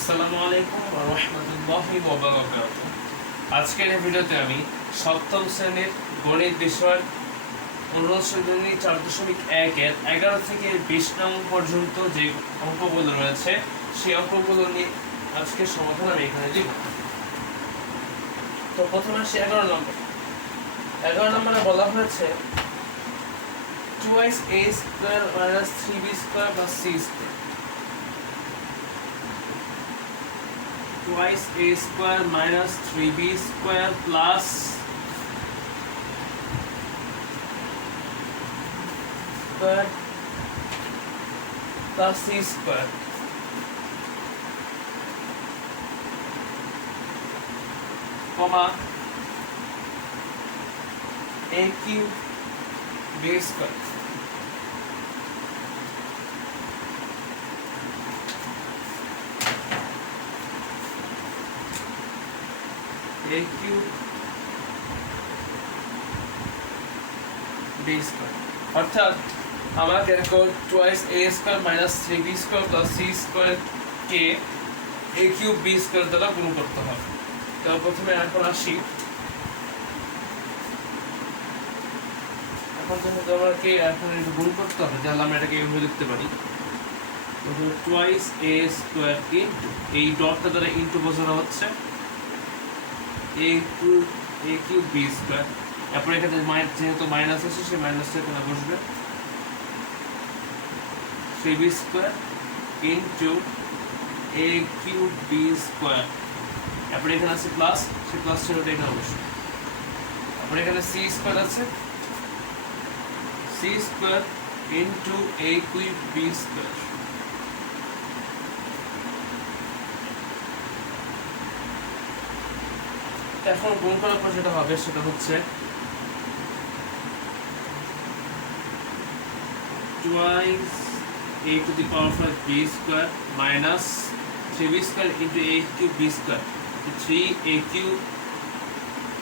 আসসালামু আলাইকুম ওয়া রাহমাতুল্লাহি ওয়া বারাকাতুহু। আজকের এই ভিডিওতে আমি সপ্তম শ্রেণীর গণিত বিষয়ের অনুশীলনী 4.1 এর 11 থেকে 20 নং পর্যন্ত যে অঙ্কগুলো রয়েছে সেই অঙ্কগুলো নিয়ে আজকে সমাধান আমি এখানে দিব। তো প্রথমে আসি 11 নম্বর। 11 নম্বরে বলা হয়েছে 2a² - 3b² + c²। Twice a² minus 3b² plus square plus c², comma a³ b²। a³ b² অর্থাৎ আমাকে এখন twice a² minus 3b² plus c² কে a³ b² দ্বারা গুণ করতে হবে। তো প্রথমে এখন আসি, এখন যেহেতু আমাকে এখন এটা গুণ করতে হবে তাহলে আমরা এটাকে এইভাবে লিখতে পারি। প্রথমে twice a² ইনটু এই ডটটা দ্বারা ইনটু বোঝানো হচ্ছে a³ b²। তারপরে এখানে যেহেতু মাইনাস আছে সেই মাইনাসটা এখানে বসবে 3b² ইনটু a³ b²। তারপরে এখানে আছে প্লাস, সেই প্লাস চিহ্নটা এখানে বসবে। তারপরে এখানে c² আছে, c² ইনটু a³ b²। এখন গুণ করার পর যেটা হবে সেটা হচ্ছে twice a⁵ b² minus 3b² into a³ b²। 3a³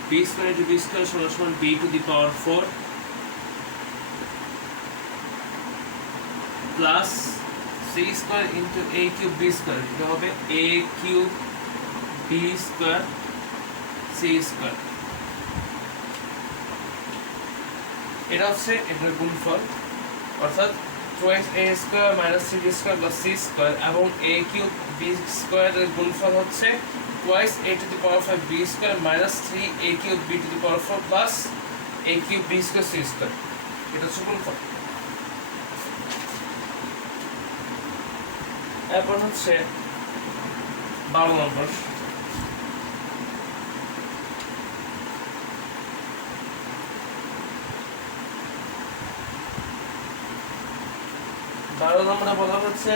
b² into b² সমান b⁴ plus c² into a³ b²। এটা হবে a³ b² c²। এটা হচ্ছে এটার গুণফল, অর্থাৎ twice a² minus 3b² plus c² এবং a³ b² এর গুণফল হচ্ছে twice a⁵ b² minus 3a³ b⁴ plus a³ b² c²। এটা হচ্ছে গুণফল। এরপর হচ্ছে 12 নম্বর। নম্বরে বলা হচ্ছে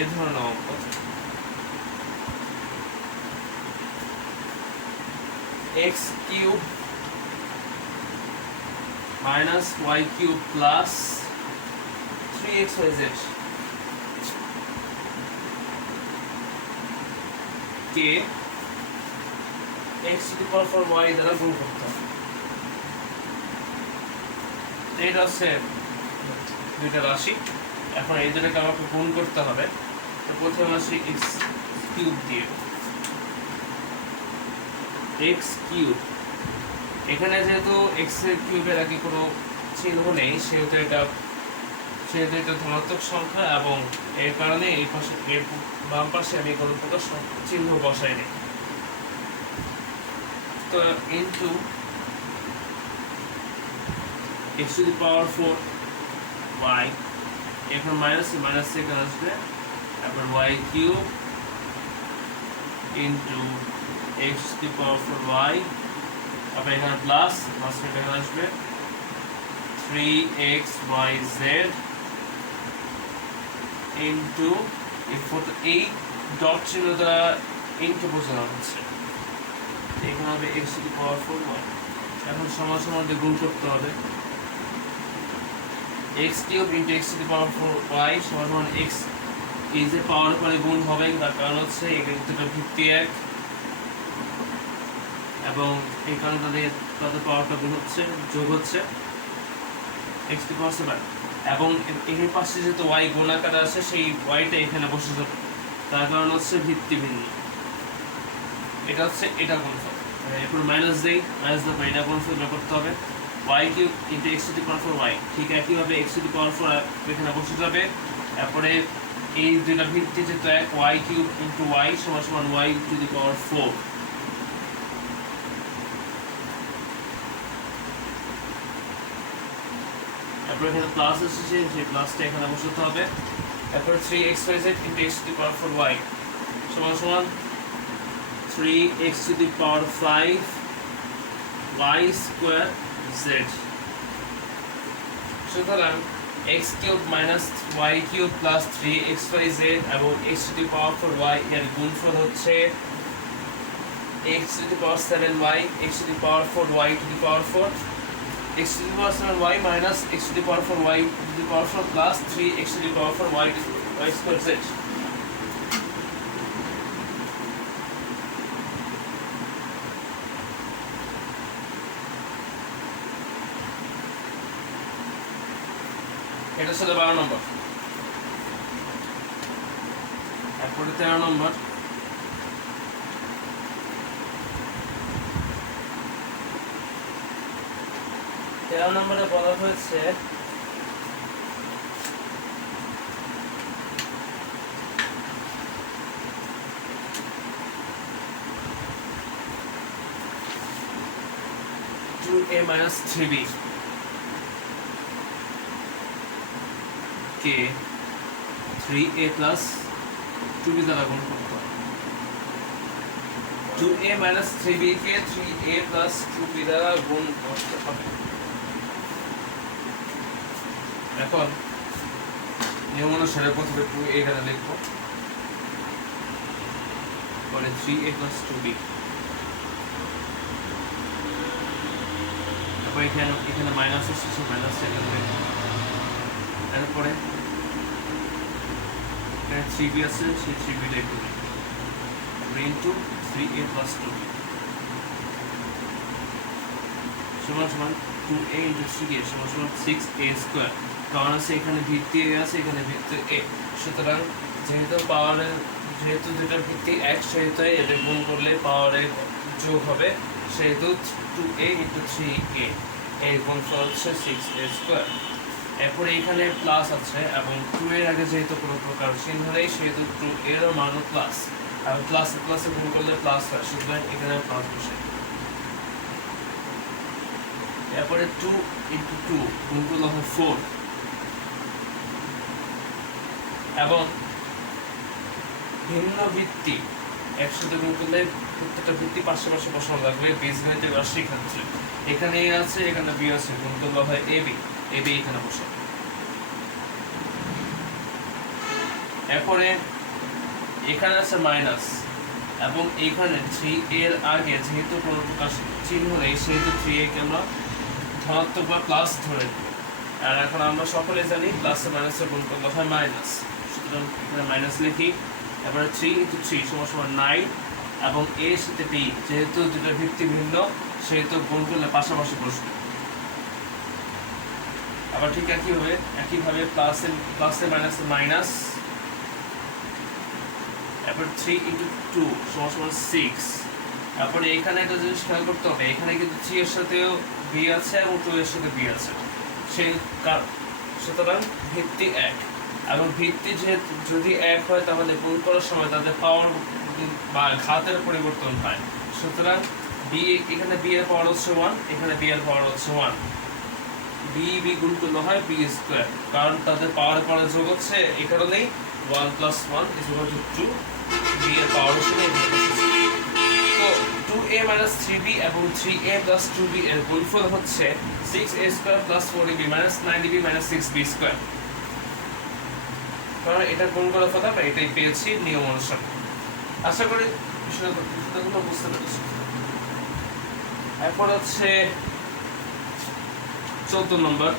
এ ধরনের অঙ্ক x³ minus y³ plus 3xyz কে x⁴y দ্বারা গুণ করতে হবে। এটা হচ্ছে দুইটা রাশি। এখন এই দুটাকে আমাকে গুণ করতে হবে। তো প্রথমে আসি x³ দিয়ে। x³ এখানে যেহেতু x³ এর আগে কোনো চিহ্ন নেই সেহেতু এটা ধনাত্মক সংখ্যা এবং এর কারণে এই পাশে এর বাম পাশে আমি কোনো প্রকার চিহ্ন বসাই নেই। তো ইনটু x⁴y, এখন মাইনাস এখানে আসবে, তারপর y³ ইনটু x⁴y, তারপর এখানে প্লাস এখানে আসবে 3xyz ইনটু এই ডট চিহ্ন দ্বারা ইনটু বোঝানো হচ্ছে, এখানে হবে x⁴y। এখন সমান সমান দিয়ে গুণ করতে হবে। x³ into x⁴y সমান x, এই যে পাওয়ার পরে গুণ হবে তার কারণ হচ্ছে এখানে দুটো ভিত্তি 1 এবং এই কারণে তাদের পাওয়ারটা গুণ হচ্ছে, যোগ হচ্ছে x⁴। এবং এর পাশে যেহেতু y গুণ আকারে আছে সেই yটা এখানে বসে যাবে, তার কারণ হচ্ছে ভিত্তি ভিন্ন। এটা হচ্ছে এটা গুণফল। এরপর মাইনাস দেই, মাইনাস দেওয়ার পর এটা গুণফল বের করতে হবে y cube into x two the power 4 y। ঠিক একইভাবে x টু দি পাওয়ার 4 এখানে বসে যাবে। তারপরে এই দুইটা ভিত্তি যেহেতু এক, y কিউব ইন্টু y সমান সমান y টু দি পাওয়ার 4। তারপর এখানে প্লাস এসেছে, সেই প্লাসটা এখানে বসাতে হবে। তারপর 3xyz into x two the power 4y সমান সমান 3x to the power 5 y square z। সুতরাং x cube minus y cube plus 3xyz এবং x to the power 4y এর গুণফল হচ্ছে x to the power 7y, x to the power 4y to the power 4, x to the power 7y minus x to the power 4y to the power 4 plus 3x to the power 4y to the y square z। এটা ছিল 12 নম্বর। এরপরে 13 নম্বর। 13 নম্বরে বলা হয়েছে a minus 3b K 3a plus 2b দ্বারা গুণ করতে হবে। 2a minus 3b কে 3a plus 2b দ্বারা গুণ করতে হবে। এখন নিয়ম অনুসারে প্রথমে 2a এখানে লিখবো, পরে 3a plus 2b, তারপর এখানে মাইনাস আছে, মাইনাস এখানে লিখবো। এরপরে এখানে 3b আছে, সেই 3b লিখবো ইনটু 3a plus 2b সমান সমান 2a ইনটু 3a সমান সমান 6a স্কয়ার। কারণ আছে এখানে ভিত্তি a আছে, এখানে ভিত্তি a। সুতরাং যেহেতু দুটার ভিত্তি এক, সেহেতু এটা গুণ করলে পাওয়ারের যোগ হবে, সেহেতু 2a ইনটু 3a এর গুণফল হচ্ছে 6a স্কয়ার। এরপরে এখানে প্লাস আছে এবং 2 এর আগে যেহেতু কোনো প্রকার চিহ্ন নেই, সেহেতু 2 এরও মানও প্লাস, আর প্লাসে প্লাসে গুণ করলে প্লাস হয়, সুতরাং এখানে প্লাস বসাই। এরপরে 2 ইনটু 2 গুণ করলে হয় 4 এবং ভিন্ন ভিত্তি একসাথে গুণ করলে প্রত্যেকটা ভিত্তি পাশাপাশি বসানো লাগবে বীজগণিতের রাশির ক্ষেত্রে। এখানে a আছে, এখানে b আছে, গুণ করলে হয় ab এখানে বসাবো। এরপরে এখানে আছে মাইনাস এবং এখানে 3 এর আগে যেহেতু কোনো প্রকার চিহ্ন নেই, সেহেতু 3a কে আমরা ধনাত্মক বা প্লাস ধরে নেব। আর এখন আমরা সকলে জানি প্লাস আর মাইনাসের গুণ করলে হয় মাইনাস, সুতরাং এখানে মাইনাস লিখি। এবারে 3 ইনটু 3 সমান সমান 9 এবং a এর সাথে b যেহেতু দুটো ভিত্তি ভিন্ন, সেহেতু গুণ করলে পাশাপাশি বসবে। আবার ঠিক একইভাবে প্লাসে মাইনাসে মাইনাস। এরপর 3 ইনটু 2 সমান সমান 6। তারপরে এখানে একটা জিনিস খেয়াল করতে হবে, এখানে কিন্তু 3 এর সাথেও b আছে এবং 2 এর সাথে b আছে, সেই সুতরাং ভিত্তি এক এবং ভিত্তি যদি এক হয় তাহলে গুণ করার সময় তাদের পাওয়ার বা ঘাতের পরিবর্তন হয়। সুতরাং এখানে b এর পাওয়ার হচ্ছে 1, এখানে b এর পাওয়ার হচ্ছে 1, b গুণ করলে হয় b স্কয়ার, কারণ তাদের পাওয়ার যোগ হচ্ছে, এই কারণেই 1 + 1 = 2, b এর পাওয়ার হচ্ছে। তো 2a - 3b এবং 3a + 2b এর গুণফল হচ্ছে 6a² + 4ab - 9ab - 6b square. কারণ এটা গুণ করার ফলে আমরা এটাই পেয়েছি নিয়ম অনুসারে। আশা করি বিষয়গুলো বুঝতে পেরেছি। এরপর হচ্ছে 14 নম্বর।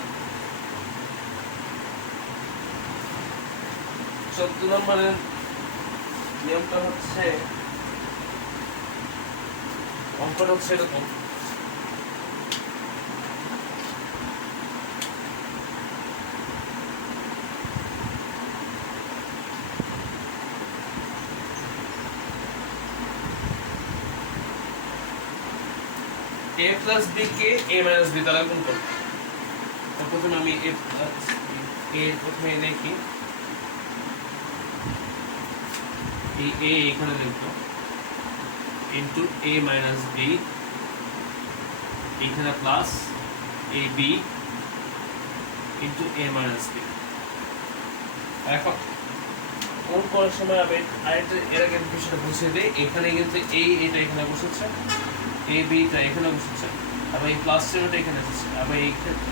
14 নম্বরের নিয়মটা হচ্ছে, অঙ্কটা হচ্ছে এরকম। a plus b K a minus b দ্বারা গুণ করব। তো প্রথমে আমি a প্লাস a প্রথমে লিখি, এই a এখানে লিখব ইনটু a মাইনাস b, এখানে plus ab into a minus b। এখন কোন করার সময় আমি আরেকটা এর আগে বিষয়টা বুঝিয়ে দিই। এখানে কিন্তু এটা এখানে বসেছে, a b টা এখানে বসেছে, আবার এই প্লাস চিহ্নটা এখানে এসেছে, আবার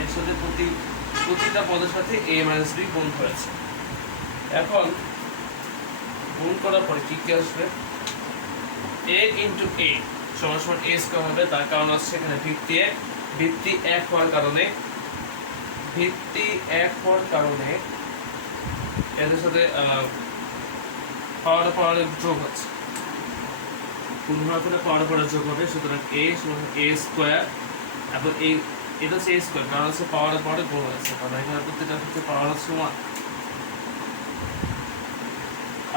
এর সাথে প্রতিটা পদের সাথে a মাইনাস b গুণ করেছে। এখন গুণ করার পরে কি আসবে, a ইনটু a সমান সমান a স্কয়ার হবে। তার কারণ আছে এখানে ভিত্তি এক হওয়ার কারণে এদের সাথে পাওয়ার যোগ হচ্ছে, গুণ হওয়ার পরে পাওয়ার যোগ হবে। সুতরাং a সমান a স্কয়ার, এবং এটা হচ্ছে a স্কয়ার, কারণ হচ্ছে পাওয়ার গুণ হয়েছে, কারণ এখানে প্রত্যেকটা ক্ষেত্রে পাওয়ার হচ্ছে 1।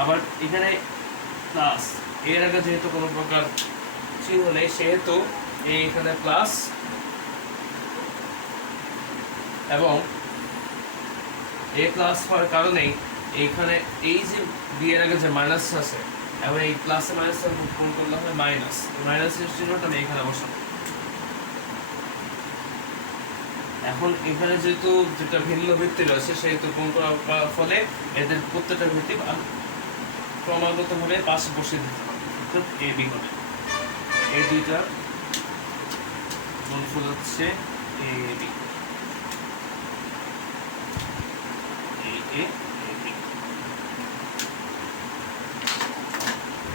আবার এখানে প্লাস, এর আগে যেহেতু কোনো প্রকার চিহ্ন নেই সেহেতু এখানে প্লাস, এবং a প্লাস হওয়ার কারণে এইখানে এই যে b এর আগে যে মাইনাস আছে এবং এই প্লাসে মাইনাস গুণ করলে হয় মাইনাসের চিহ্নটা আমি এখানে বসাবো। এখন এখানে যেহেতু দুটা ভিন্ন ভিত্তি রয়েছে সেহেতু গুণ করার ফলে এদের প্রত্যেকটা ভিত্তি ক্রমাগতভাবে পাশে বসিয়ে দিতে হবে, অর্থাৎ a b হবে। এই দুইটা গুণফল হচ্ছে a b,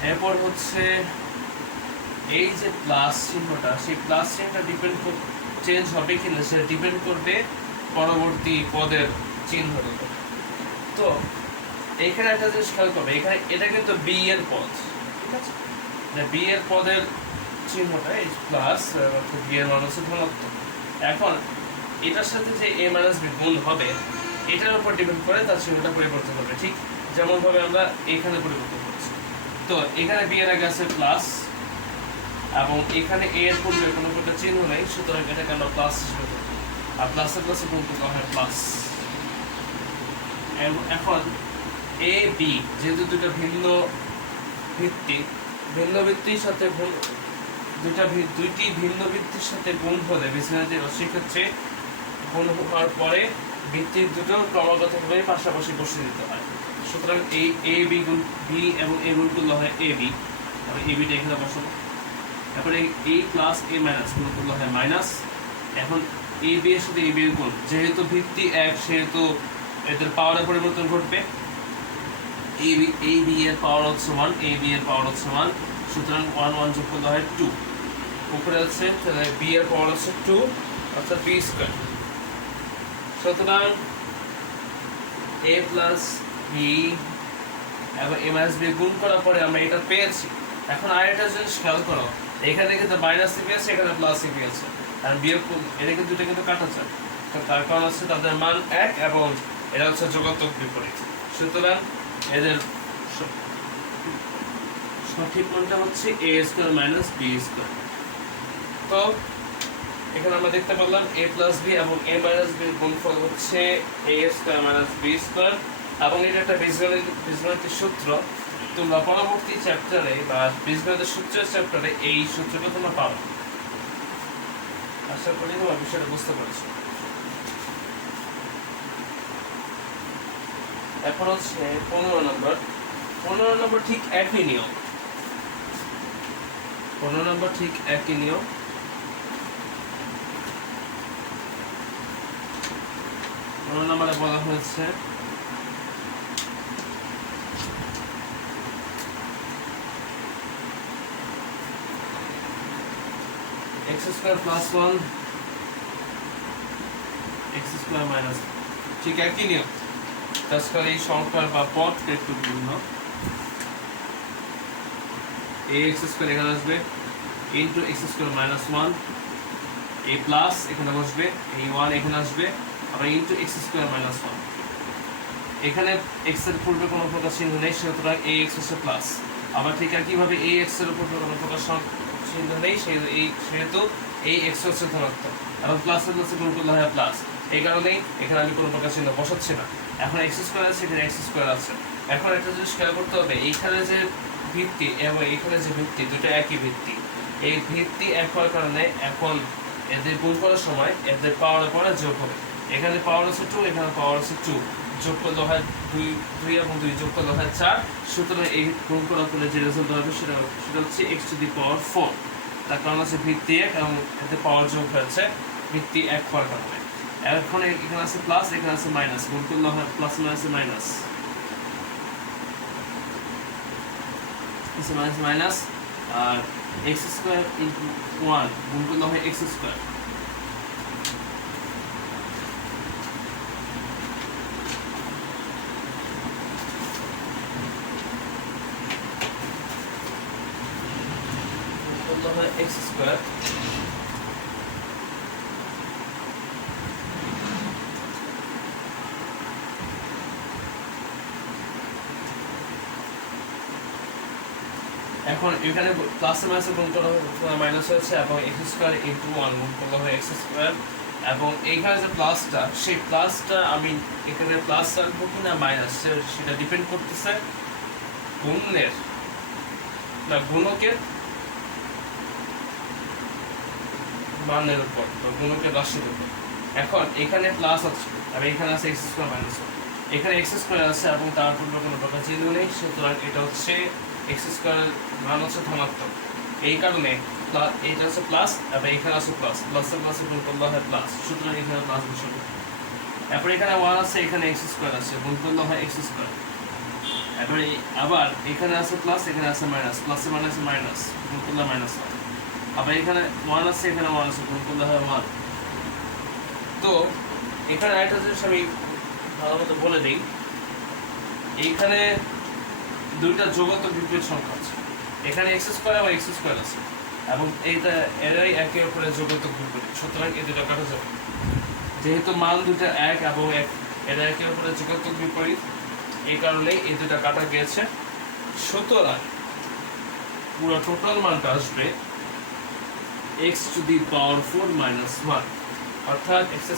এরপর হচ্ছে এই যে প্লাস চিহ্নটা, সেই প্লাস চিহ্নটা চেঞ্জ হবে কিনা সেটা ডিপেন্ড করবে পরবর্তী পদের চিহ্নটার উপর। তো এখানে একটা জিনিস খেয়াল করবে, এখানে এটা কিন্তু বি এর পদ, ঠিক আছে, বি এর পদের চিহ্নটা এই প্লাস, বি এর মান হচ্ছে ধনাত্মক। এখন এটার সাথে যে a মাইনাস b গুণ হবে এটার উপর ডিপেন্ড করে তার চিহ্নটা পরিবর্তন হবে, ঠিক যেমন ভাবে আমরা এখানে পরিবর্তন করেছি। তো এখানে b এর আগে আছে প্লাস, এবং এখানে a এর পূর্বে কোনো প্রকার চিহ্ন নেই, সুতরাং এটাকে আমরা প্লাস হিসেবে ধরব, আর প্লাসের প্লাসে গুণ করতে হয় প্লাস। এখন a b যেহেতু দুটো ভিন্ন ভিত্তির সাথে দুইটি ভিন্ন ভিত্তির সাথে গুণ হলে বীজগণিতের রাশির ক্ষেত্রে গুণ হওয়ার পরে ভিত্তির দুটো ক্রমাগতভাবে পাশাপাশি বসিয়ে দিতে হয়। সুতরাং এই a b গুণ b এবং a গুণ করলে হয় a b, R a b টা এখানে বসাবো। তারপরে a প্লাস a মাইনাস গুণ করলে হয় মাইনাস। এখন a b এর সাথে a b এর গুণ, যেহেতু ভিত্তি এক সেহেতু এদের পাওয়ারের পরিবর্তন ঘটবে। a b এর পাওয়ার হচ্ছে 1, a b এর পাওয়ার হচ্ছে 1, সুতরাং 1 1 যোগ করলে হয় 2। উপরে আছে তাহলে b এর পাওয়ার হচ্ছে 2, অর্থাৎ b স্কয়ার। সুতরাং a প্লাস b এবং a মাইনাস b গুণ করার পরে আমরা এটা পেয়েছি। এখন আরেকটা জিনিস খেয়াল করো, এখানে কিন্তু মাইনাস c আছে, এখানে প্লাস c আছে, আর বিয়োগ এটা কিন্তু দুটো কিন্তু কাটা যায়, তার কারণ হচ্ছে তাদের মান এক এবং এটা হচ্ছে যোগাত্মক বিপরীত। সুতরাং এদের সঠিক মানটা হচ্ছে a square minus b square. তো এখানে আমরা দেখতে পেলাম a প্লাস b এবং a মাইনাস b এর গুণফল হচ্ছে a square minus b square, এবং এটা একটা বীজগণিতের সূত্র। তোমরা পরবর্তী চ্যাপ্টারে বা বীজগণিতের সূত্রের চ্যাপ্টারে এই সূত্রটা তোমরা পাবে। আশা করি তোমরা বিষয়টা বুঝতে পারছো। এখন হচ্ছে 15 নম্বর ঠিক একই নিয়ম। 15 নম্বর ঠিক একই নিয়ম। 15 নম্বরে বলা হয়েছে x square plus 1 x square minus, ঠিক একই নিয়ম। তাছাড়া এই সংখ্যার বা পদটা একটু ভিন্ন। ax স্কয়ার এখানে আসবে into x square minus 1, a plus এখানে বসবে, এই 1 এখানে আসবে, আবার ইনটু x স্কয়ার মাইনাস 1। এখানে x এর পূর্বে কোনো প্রকার চিহ্ন নেই, সুতরাং ax হচ্ছে প্লাস। আবার ঠিক একইভাবে ax এর উপর কোনো প্রকার চিহ্ন নেই, সেহেতু এই x হচ্ছে ধনাত্মক এবং প্লাসের প্লাসে গুণ করলে হয় প্লাস, এই কারণেই এখানে আমি কোনো প্রকার চিহ্ন বসাচ্ছি না। এখন x স্কোয়ার আছে, এখানে x স্কোয়ার আছে। এখন একটা জিনিস খেয়াল করতে হবে, এইখানে যে ভিত্তি এবং এইখানে যে ভিত্তি দুটো একই ভিত্তি, এই ভিত্তি এক হওয়ার কারণে এখন এদের গুণ করার সময় এদের পাওয়ার পরে যোগ হবে। এখানে পাওয়ার আছে 2, এখানে পাওয়ার আছে 2, যোগ করলে হয় 2 এবং 2 যোগ করলে হয় 4। সুতরাং এই গুণ করার পরে যে রেজাল্ট হবে সেটা হচ্ছে x⁴। তার কারণ আছে ভিত্তি 1 এবং এতে পাওয়ার যোগ হয়েছে ভিত্তি 1 হওয়ার কারণে। এখন এখানে আছে প্লাস, এখানে আছে মাইনাস, গুণ করলে হয় প্লাস মাইনাসে মাইনাস, মাইনাস মাইনাস, আর x² × 1 গুণ করলে হয় x²। x²। এখন এখানে প্লাস মাইনাসে গুণ করা মাইনাস হয়েছে এবং x² × 1 গুণ করলে হয় x²। এবং এইখানে যে প্লাসটা, সেই প্লাসটা আমি এখানে প্লাস রাখবো কিনা মাইনাস সেটা ডিপেন্ড করতেছে গুণের না গুণকের মানের উপর বা গুণকের রাশির উপর। এখন এখানে প্লাস আছে আর এখানে আছে x² মাইনাস 1, এখানে x² আছে এবং তার পূর্বে কোনো প্রকার চিহ্ন নেই, সুতরাং এটা হচ্ছে x² মান হচ্ছে ধনাত্মক। এই কারণে এটা হচ্ছে প্লাস এবং এখানে আছে প্লাস, প্লাসের প্লাসে গুণ করলে হয় প্লাস, সুতরাং এখানে প্লাস বসাবো। এরপর এখানে 1 আছে, এখানে x² আছে, গুণ করলে হয় x²। এরপরে আবার এখানে আছে প্লাস, এখানে আছে মাইনাস, প্লাসে মাইনাসে মাইনাস, গুণ করলে মাইনাস 1। আবার এখানে 1 আছে, এখানে 1 আছে, গুণ করলে হয় 1। তো এখানে আরেকটা জিনিস আমি ভালো মতো বলে দিই, এইখানে দুইটা যোগাত্মক বিপরীত সংখ্যা আছে, এখানে x² এবং x² আছে এবং এইটা এরাই একে অপরের যোগাত্মক বিপরীত, সুতরাং এই দুটো কাটা যাবে। যেহেতু মান দুটো এক এবং এরা একে অপরের যোগাত্মক বিপরীত, এই কারণেই এই দুটো কাটা গিয়েছে। সুতরাং পুরো টোটাল মানটা আসবে x⁴ - 1, অর্থাৎ x²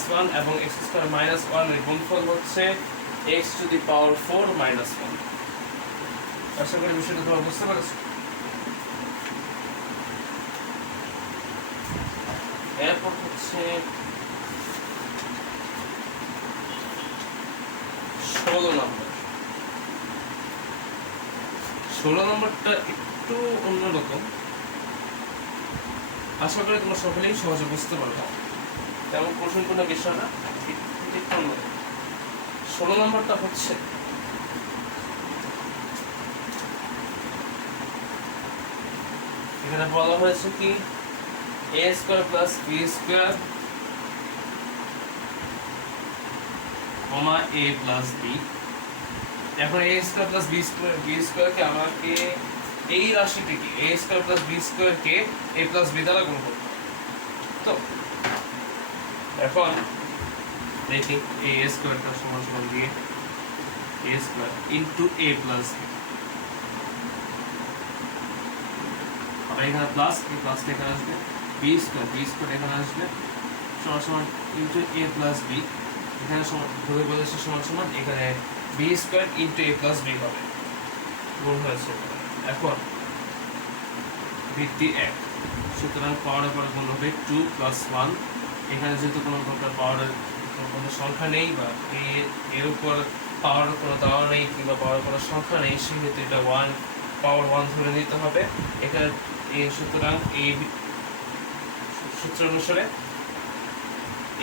+ 1 এবং x² - 1 এর গুণফল হচ্ছে x⁴ - 1। আশা করি বিষয়টা তোমরা বুঝতে পারছো। এরপর হচ্ছে 16 নম্বর। 16 নম্বরটা একটু অন্যরকম, আশা করি তোমরা সকলেই সহজে বুঝতে পারবে, তেমন কঠিন কোনো বিষয় না, একটু অন্যরকম। 16 নম্বরটা হচ্ছে এখানে বলা হয়েছে কি a² + b² a + b। এখন a² + b² কে আমাকে এই রাশিটিকে a² + b² K a + b দ্বারা গুণ করতে হবে। তো এখন দেখি a² টা সমান সমান দিয়ে a² × a + b। আবার এখানে প্লাস, এই প্লাসটা এখানে আসবে, b² এখানে আসবে, সমান সমান × a + b। এখানে সমান ধরে বলেছে সমান সমান, এখানে b² × a + b হবে, গুণ হয়েছে। এখন ভিত্তি 1, সুতরাং পাওয়ারের পরে গুণ হবে 2 + 1। এখানে যেহেতু কোনো প্রকার পাওয়ারের কোনো সংখ্যা নেই বা এর উপর পাওয়ারের কোনো দেওয়া নেই কিংবা পাওয়ারের কোনো সংখ্যা নেই, সেক্ষেত্রে এটা 1 পাওয়ার 1 ধরে নিতে হবে। এখানে সুতরাং এই সূত্র অনুসারে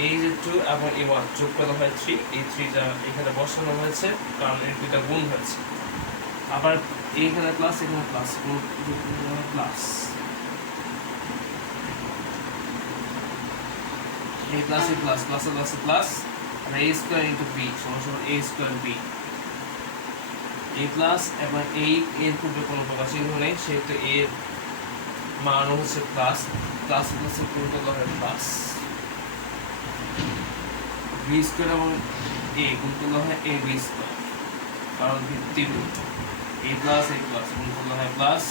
এই যে 2 এবং এই 1 যোগ করা হয় 3, এই 3টা এখানে বসানো হয়েছে কারণ এর দুইটা গুণ হয়েছে। আবার এইখানে প্লাস, এখানে প্লাস, প্লাস, এই প্লাস এই প্লাস, প্লাসে প্লাসে প্লাস, আর a² × b সমান সমান a² b। এই প্লাস এবং এই এর পূর্বে কোনো প্রকার চিহ্ন নেই, সেহেতু এর মান হচ্ছে প্লাস, প্লাস প্লাসে গুণ করলে হয় প্লাস, b² এবং a গুণ করলে হয় ab², কারণ ভিত্তি a প্লাস গুণ করলে হয় প্লাস,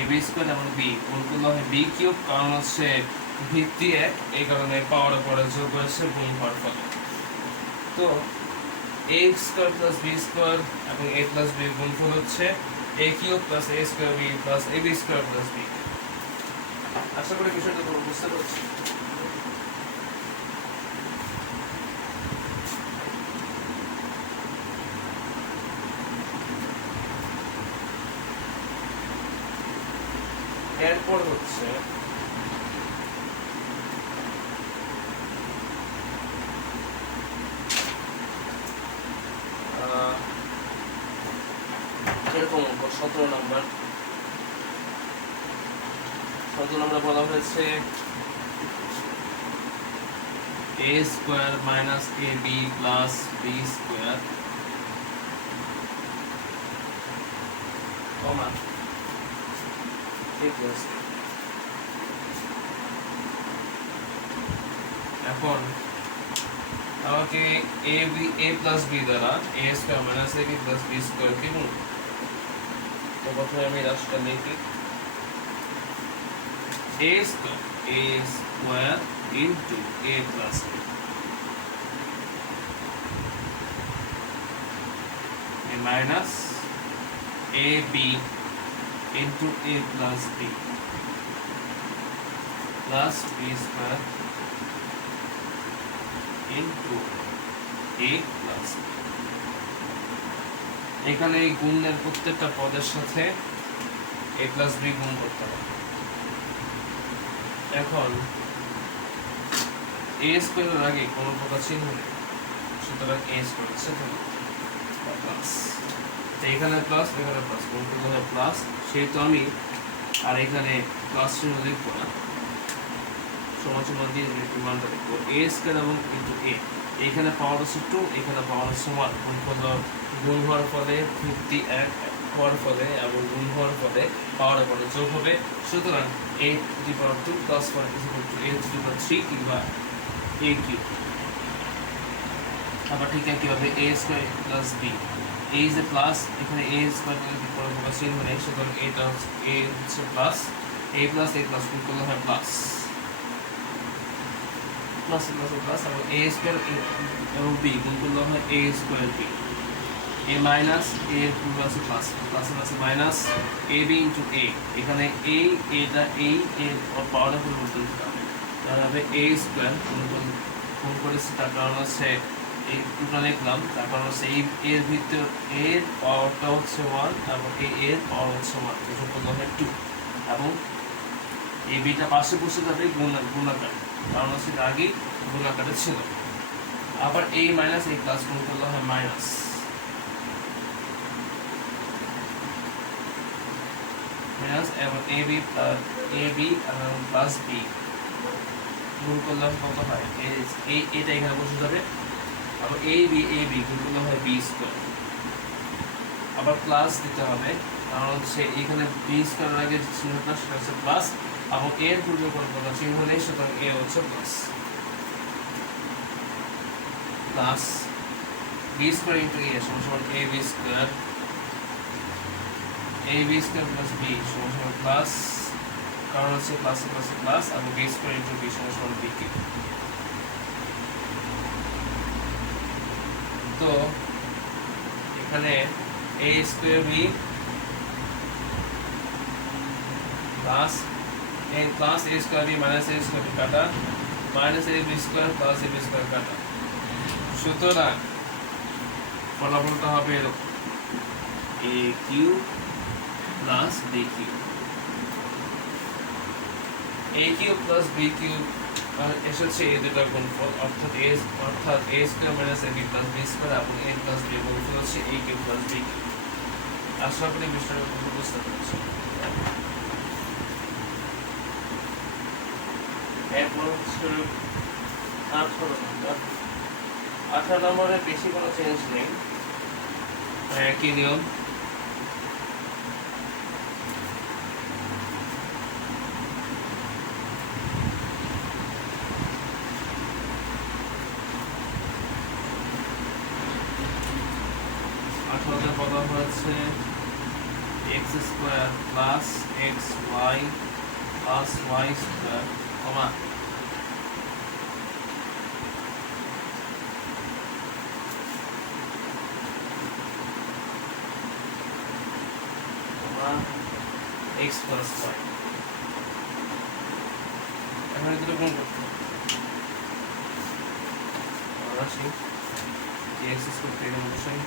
ab স্কয়ার এবং b গুণ করলে হয় b কিউব, কারণ হচ্ছে ভিত্তি এক, এই কারণে পাওয়ার পরে যোগ হয়েছে গুণ হওয়ার ফলে। তো a square plus b square এবং a প্লাস b গুণফল হচ্ছে a cube plus a square b plus ab square plus b। আশা করি বিষয়টা তোমরা বুঝতে পারছো। এরপর হচ্ছে এরকম অঙ্ক 17 নম্বর বলা হয়েছে a square minus ab plus b square কমা a প্লাস b। এখন আমাকে a প্লাস b দ্বারা a square minus ab plus b square কে গুণ। তো প্রথমে আমি রাশিটা লিখি a square into a plus b minus ab into a plus b plus b square into a plus b। এখানে এই গুণের প্রত্যেকটা পদের সাথে a plus b গুণ করতে হবে। এখন a স্কয়ারের আগে কোনো প্রকার চিহ্ন নেই, সুতরাং a স্কয়ার হচ্ছে প্লাস। এখানে প্লাস এখানে প্লাস গুণ করলে হয় প্লাস, সেহেতু আমি আর এখানে প্লাস চিহ্ন লিখবো না, সমান সমান দিয়ে মানটা লিখবো a স্কয়ার এবং ইনটু a। এখানে পাওয়ার হচ্ছে 2, এখানে পাওয়ার হচ্ছে 1। গুণ হওয়ার ফলে ভিত্তি 1 হওয়ার ফলে এবং গুণ হওয়ার ফলে পাওয়ার পরে যোগ হবে, সুতরাং a to the power 2 plus 1 is equal to a to the power 3 কিংবা a কিউব। আবার ঠিক একইভাবে a square plus b, a is a plus, এখানে a স্কয়ার যদি কোনো প্রকার চিহ্ন নেই, সুতরাং এটা a হচ্ছে প্লাস, a প্লাস গুণ করলে হয় প্লাস প্লাস প্লাস এবং a স্কয়ার এবং b গুণ করলে হয় a square b। a minus a এর পূর্বে আছে প্লাস, প্লাসে আছে মাইনাস ab ইনটু a। এখানে এটা এর পাওয়ারের পরিবর্তন করতে হবে, তাহলে হবে a স্কয়ার গুণ করেছি, তার কারণ হচ্ছে এই দুটো লিখলাম, তার কারণ হচ্ছে এর ভিতর এর পাওয়ারটা হচ্ছে 1 এবং এর পাওয়ার হচ্ছে 1, যোগ করলে হয় 2 এবং এই বিটা পাশে বসে যাবে গুণাকার, কারণ হচ্ছে আগে গুণাকারে ছিল। আবার a মাইনাস a প্লাস গুণ করলে হয় মাইনাস এবং ab এবং প্লাস b গুণ করলে কত হয়, এটা এখানে বসে যাবে, আবার ab গুণ করলে হয় b স্কয়ার। আবার প্লাস দিতে হবে, কারণ হচ্ছে এখানে b স্কয়ারের আগে যে চিহ্নটা সেটা হচ্ছে প্লাস এবং এর পূর্বে কোনো প্রকার চিহ্ন নেই, সুতরাং a হচ্ছে plus plus b square into a সমান ab স্কয়ার প্লাস b সমান প্লাস, কারণ হচ্ছে প্লাস প্লাস এবং b স্কয়ার ইনটু b সমান b কিউব। তো এখানে a square b plus a square b minus a square b কাটা minus ab square plus ab square কাটা, সুতরাং ফলাফলটা হবে এরকম a cube plus b cube. a cube plus b cube এসেছে এই দুটার গুণফল, অর্থাৎ a square minus ab plus b square এবং a প্লাস b গুণফল হচ্ছে a cube plus b cube. আশা করি বিষয়টা বুঝতে পেরেছি। এরপর হচ্ছে 18 নম্বরে বেশি কোনো চেঞ্জ নেই, একই নিয়ম। বলা হয়েছে x square plus x y plus y square comma x plus y. এখন এগুলো গুণ করতে হবে। আসি এক্স স্কোয়ার থেকে বসাই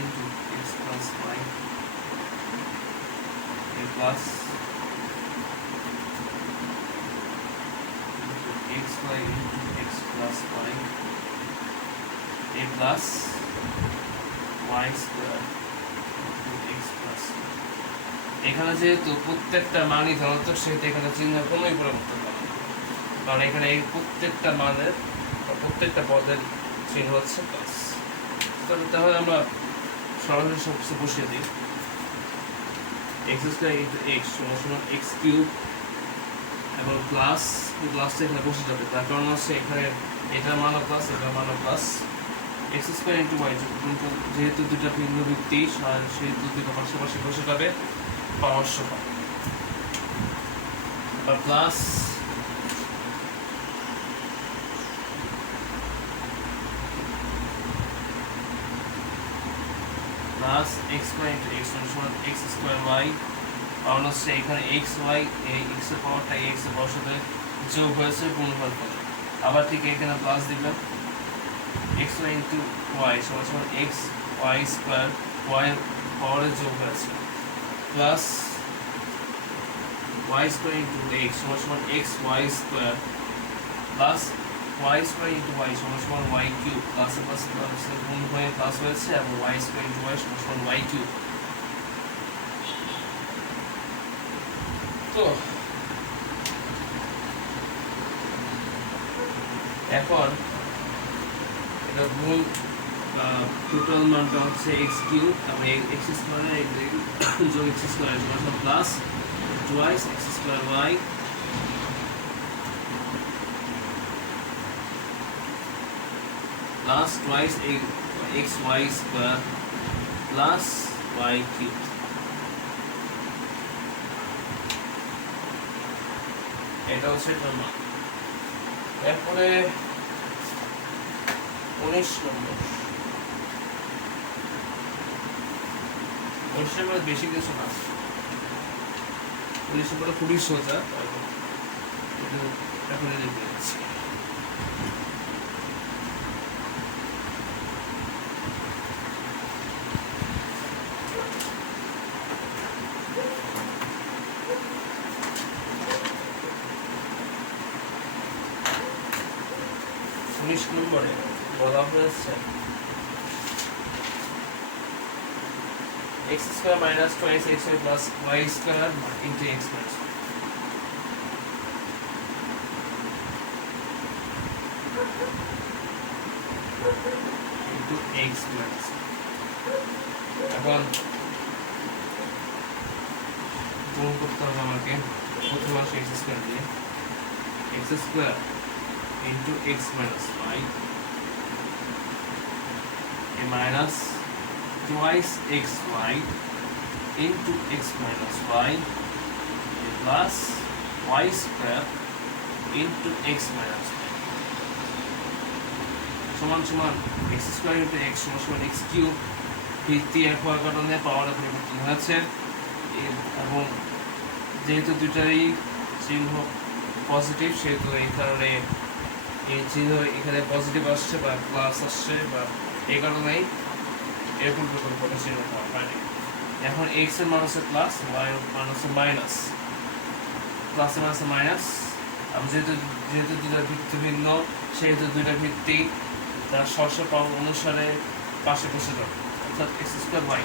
into x plus y a plus x y into x plus y a plus y square x plus. এখানে যেহেতু প্রত্যেকটা মানই ধনাত্মক সেহেতু এখানে চিহ্ন কোনোই পরিবর্তন হবে না, কারণ এখানে এই প্রত্যেকটা মানের প্রত্যেকটা পদের চিহ্ন হচ্ছে প্লাস। তাহলে আমরা সরাসরি সব কিছু বসিয়ে দিই। এক্স স্কোয়ার ইন্টু এক্স সমান সমান এক্স কিউব এবং প্লাস প্লাসটা এখানে বসে যাবে, তার কারণ হচ্ছে এখানে এটার মানও প্লাস এটার মানও plus. X square into y কিন্তু যেহেতু দুটা ভিন্ন ভিত্তি সেহেতু দুটো পাশাপাশি বসে যাবে পাওয়ার সমান plus plus x square into x সমান এক্স স্কোয়ার ওয়াই কারণ হচ্ছে এখানে এক্স ওয়াই এই এক্স এর পাওয়ারটা এক্স এর পাওয়ার সাথে যোগ হয়েছে গুণফল ফলে। আবার ঠিক এখানে প্লাস দিবেন এক্স ওয়াই ইন্টু ওয়াই সমান সমান এক্স ওয়াই স্কোয়ার ওয়াই পাওয়ারের যোগ হয়েছে plus y square into x সমান সমান x y square plus y square into y সমান সমান ওয়াই কিউব প্লাসে প্লাসে প্লাসে গুণ হয়ে প্লাস হয়েছে এবং ওয়াই স্কোয়ার ইন্টু ওয়াই সমান সমান ওয়াই কিউব। তো এখন এটা মূল টোটাল মানটা হচ্ছে এক্স কিউব এবং এক্স স্কোয়ার যোগ এক্স স্কোয়ার সমান plus twice x square y plus twice x y square plus y cube. এটা হচ্ছে এটার মান। এরপরে 19 নম্বর 19 নম্বর বেশি কিছু না, 19 নম্বর খুবই সোজা, এখন দেখে যাচ্ছি। নম্বরে বলা হয়েছে x square minus twice x plus y square into x minus into x minus. এখন গুণ করতে হবে আমাকে প্রথমে আসে x স্কয়ার দিয়ে x square into x minus y a minus twice xy into x minus y a plus y square into x minus y সমান সমান x square into x সমান সমান x কিউব। ভিত্তি এক হওয়ার কারণে পাওয়ার পরিবর্তন হয়েছে এবং যেহেতু দুটারই চিহ্ন পজিটিভ সেহেতু এই কারণে এই চিহ্ন এখানে পজিটিভ আসছে বা প্লাস আসছে বা এই কারণেই এরকম কোনো চিহ্ন পাওয়া হয়নি। এখন এক্স এর মান হচ্ছে প্লাস ওয়াই এর মান হচ্ছে মাইনাস, প্লাস এর মান হচ্ছে মাইনাস। আমি যেহেতু দুটা ভিত্তি ভিন্ন সেহেতু দুইটা ভিত্তি তার স্পর্শ পাওয়া অনুসারে পাশে বসে যাবে, অর্থাৎ এক্স স্কোয়ার ওয়াই।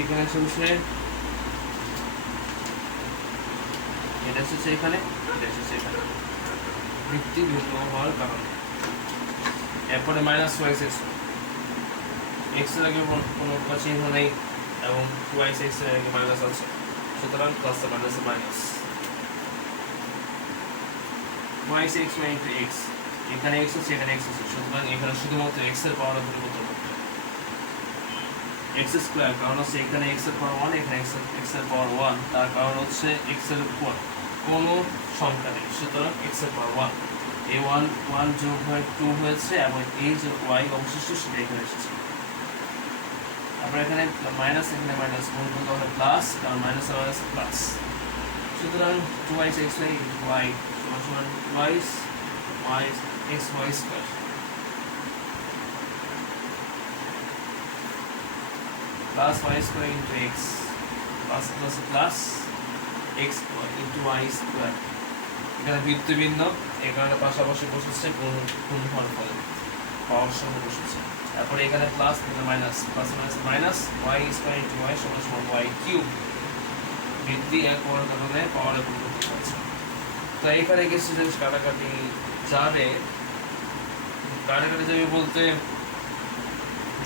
এখানে সবসময় এটা হচ্ছে এখানে, এটা হচ্ছে এখানে ভিত্তি ভিন্ন হওয়ার কারণে। এরপরে মাইনাস ওয়াইস এক্স, এক্স এর আগে কোনো চিহ্ন নেই এবং ওয়াইস এক্স এর আগে মাইনাস আছে, সুতরাং plus minus minus wise x into x. এখানে এক্স আছে এখানে এক্স আছে, সুতরাং এখানে শুধুমাত্র এক্স এর পাওয়ার পরিবর্তন করতে হবে। এক্স স্কোয়ার, কারণ হচ্ছে এখানে এক্স এর পাওয়ার ওয়ান, এখানে এক্স এর পাওয়ার ওয়ান, তার কারণ হচ্ছে এক্স এর উপর কোনো সংখ্যা নেই, সুতরাং এক্স এর পাওয়ার ওয়ান। এই ওয়ান ওয়ান যোগ হয়ে টু হয়েছে এবং এই যে ওয়াই অবশিষ্ট সেটা এখানে এসেছে। তারপরে এখানে মাইনাস, এখানে মাইনাস, গুণ করতে হবে প্লাস, কারণ মাইনাস মাইনাস প্লাস, সুতরাং টু ওয়াইস এক্স ওয়াই সমান সমান ওয়াইস y x y square plus y square into x plus plus plus x into y square. এখানে ভিন্ন এই কারণে পাশাপাশি বসেছে গুণ হওয়ার ফলে পাওয়ার সঙ্গে বসেছে। তারপরে এখানে প্লাস, এখানে minus, plus minus minus y square into y সমান সমান ওয়াই কিউব, বৃদ্ধি এক হওয়ার কারণে পাওয়ারে পরিবর্তন হচ্ছে। তো এখানে কিছু জিনিস কাটাকাটি যাবে, কাটাকাটি যাবে বলতে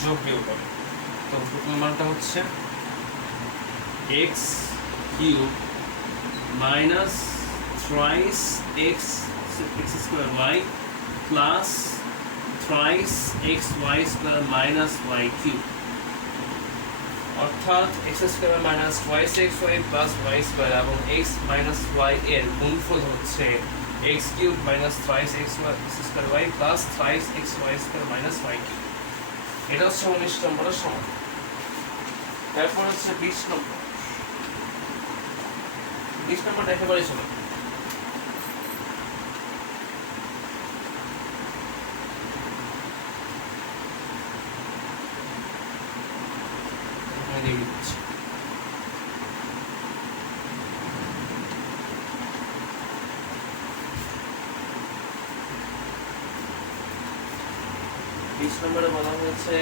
যোগ বিয়োগ হবে। তো টোটাল মানটা হচ্ছে x cube minus thrice x x square y plus thrice x y square minus y cube, অর্থাৎ x square minus twice x y plus y square এবং এক্স মাইনাস ওয়াই এর গুণফল হচ্ছে x cube minus thrice x square y plus thrice x y square minus y cube. এটা হচ্ছে 19 নম্বরের সমাধান। তারপর হচ্ছে 20 নম্বর। 20 নম্বরটা একেবারে শোনো। নম্বরে বলা হয়েছে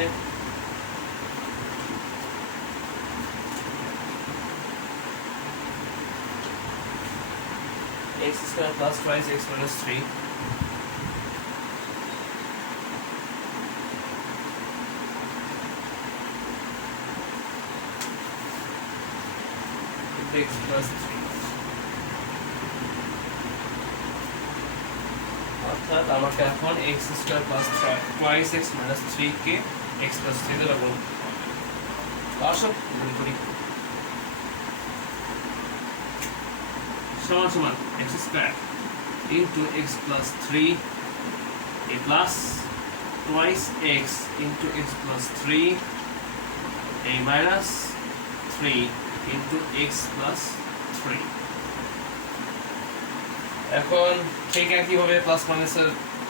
x square plus twice x minus 3 x plus 3, অর্থাৎ আমাকে এখন x square plus twice x minus 3 কে x plus 3 দিয়ে গুণ করতে হবে। আসো গুণ করি। সমান সমান x square into x plus 3 a plus twice x into x plus 3 a minus 3 into x plus 3। এখন ঠিক একইভাবে প্লাস মাইনাসের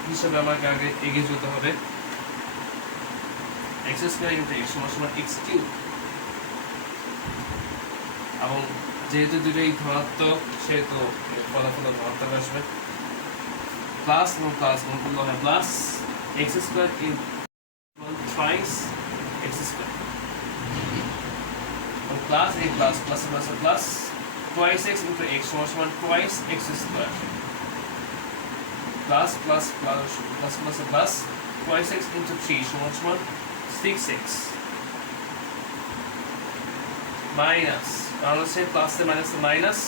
হিসাবে আমাকে আগে এগিয়ে যেতে হবে। x স্কয়ার ইনটু x সমান সমান x কিউব, এবং যেহেতু দুটোই ধনাত্মক সেহেতু ফলাফল ধনাত্মক আসবে। প্লাস এবং প্লাস গুণ করলে হয় plus x square in twice x square, plus এই plus plus plus plus twice x into x সমান সমান twice x square, plus plus plus plus plus plus twice x into 3 সমান সমান 6x, মাইনাস কারণ হচ্ছে প্লাস এ minus minus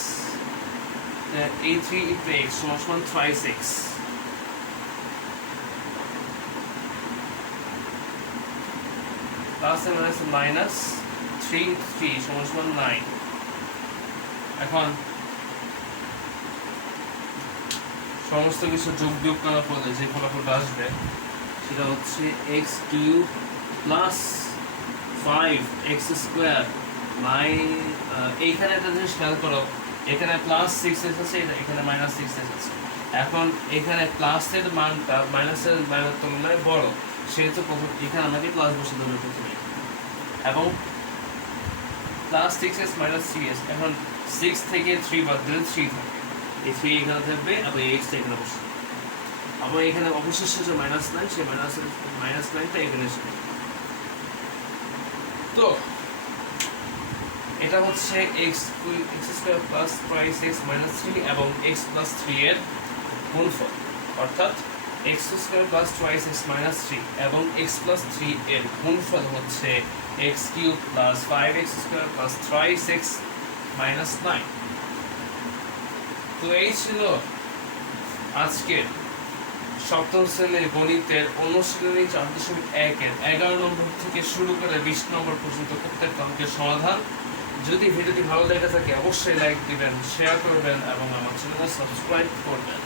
এই 3 into x সমান সমান twice x, প্লাস এ মাইনাস মাইনাস 3 into 3 সমান সমান 9। এখন সমস্ত কিছু যোগ বিয়োগ করার ফলে যে ফলাফলটা আসবে সেটা হচ্ছে x cube plus 5x square এইখানে একটা জিনিস খেয়াল করো, এখানে প্লাস 6x আছে, এখানে মাইনাস 6x আছে। এখন এখানে প্লাসের মানটা মাইনাসের মানের তুলনায় বড়, সেহেতু এখানে আমাকে প্লাস বসে দেবে প্রথমে, এবং প্লাস 6x মাইনাস 3x, এখন 6 থেকে 3 বাদ দিলে 3 থাকে, এই 3 এখানে থাকবে এবং এই x এখানে বসে, আবার এখানে অবশিষ্ট যে মাইনাস 9 সেই মাইনাস 9টা এখানে এসে। তো এটা হচ্ছে x square plus twice x minus 3 এবং x প্লাস 3 এর গুণফল, অর্থাৎ x square plus twice x minus 3 এবং x প্লাস 3 এর গুণফল হচ্ছে x cube plus 5x square plus twice x minus 9। তো এই ছিল আজকের সপ্তম শ্রেণীর গণিতের অনুশীলনী 4.1-এর 11 নম্বর থেকে শুরু করে 20 নম্বর পর্যন্ত প্রত্যেকটা অঙ্কের সমাধান। যদি ভিডিওটি ভালো লেগে থাকে অবশ্যই লাইক দিবেন, শেয়ার করবেন এবং আমার চ্যানেল সাবস্ক্রাইব করবেন।